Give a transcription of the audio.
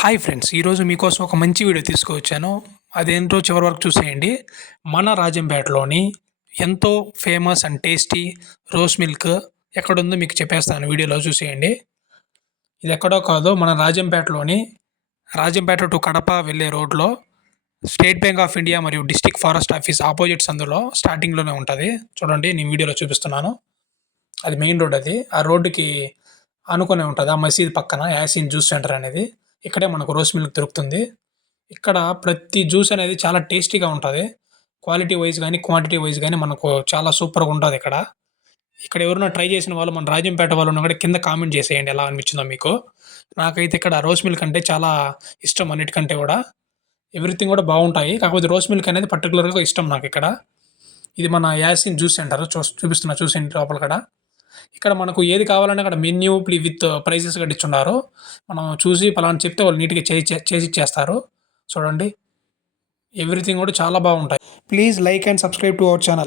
Hi friends ఈరోజు మీకోసం ఒక మంచి వీడియో తీసుకువచ్చాను అదేంటో చివరి వరకు చూసేయండి. మన రాజంపేటలోని ఎంతో famous and tasty rose milk ఎక్కడుందో మీకు చెప్పేస్తాను వీడియోలో చూసేయండి. ఇది ఎక్కడో కాదు మన రాజంపేటలోని రాజంపేట టు కడప వెళ్ళే రోడ్లో స్టేట్ బ్యాంక్ ఆఫ్ ఇండియా మరియు డిస్టిక్ ఫారెస్ట్ ఆఫీస్ ఆపోజిట్స్ అందులో స్టార్టింగ్లోనే ఉంటుంది. చూడండి నేను వీడియోలో చూపిస్తున్నాను. అది మెయిన్ రోడ్ అది. ఆ రోడ్డుకి అనుకునే ఉంటుంది. ఆ మసీద్ పక్కన యాసిన్ జ్యూస్ సెంటర్ అనేది. ఇక్కడే మనకు రోస్ మిల్క్ దొరుకుతుంది. ఇక్కడ ప్రతి జ్యూస్ అనేది చాలా టేస్టీగా ఉంటుంది. క్వాలిటీ వైజ్ కానీ క్వాంటిటీ వైజ్ కానీ మనకు చాలా సూపర్గా ఉంటుంది ఇక్కడ. ఇక్కడ ఎవరైనా ట్రై చేసిన వాళ్ళు మన రాజంపేట వాళ్ళు ఉన్న కూడా కింద కామెంట్ చేసేయండి ఎలా అనిపించిందో మీకు. నాకైతే ఇక్కడ రోస్ మిల్క్ అంటే చాలా ఇష్టం అన్నిటికంటే కూడా. ఎవ్రీథింగ్ కూడా బాగుంటాయి. కాకపోతే రోస్ మిల్క్ అనేది పర్టికులర్గా ఇష్టం నాకు ఇక్కడ. ఇది మన యాసిన్ జ్యూస్ సెంటర్ చూ చూపిస్తున్నా చూసేయండి లోపల కూడా. ఇక్కడ మనకు ఏది కావాలంటే అక్కడ మెన్యూ విత్ ప్రైజెస్ కూడా ఇచ్చున్నారు మనం చూసి పలానా చెప్తే వాళ్ళు నీట్గా చేసి చేసి ఇచ్చేస్తారు. చూడండి. ఎవ్రీథింగ్ కూడా చాలా బాగుంటాయి. Please like and subscribe to our channel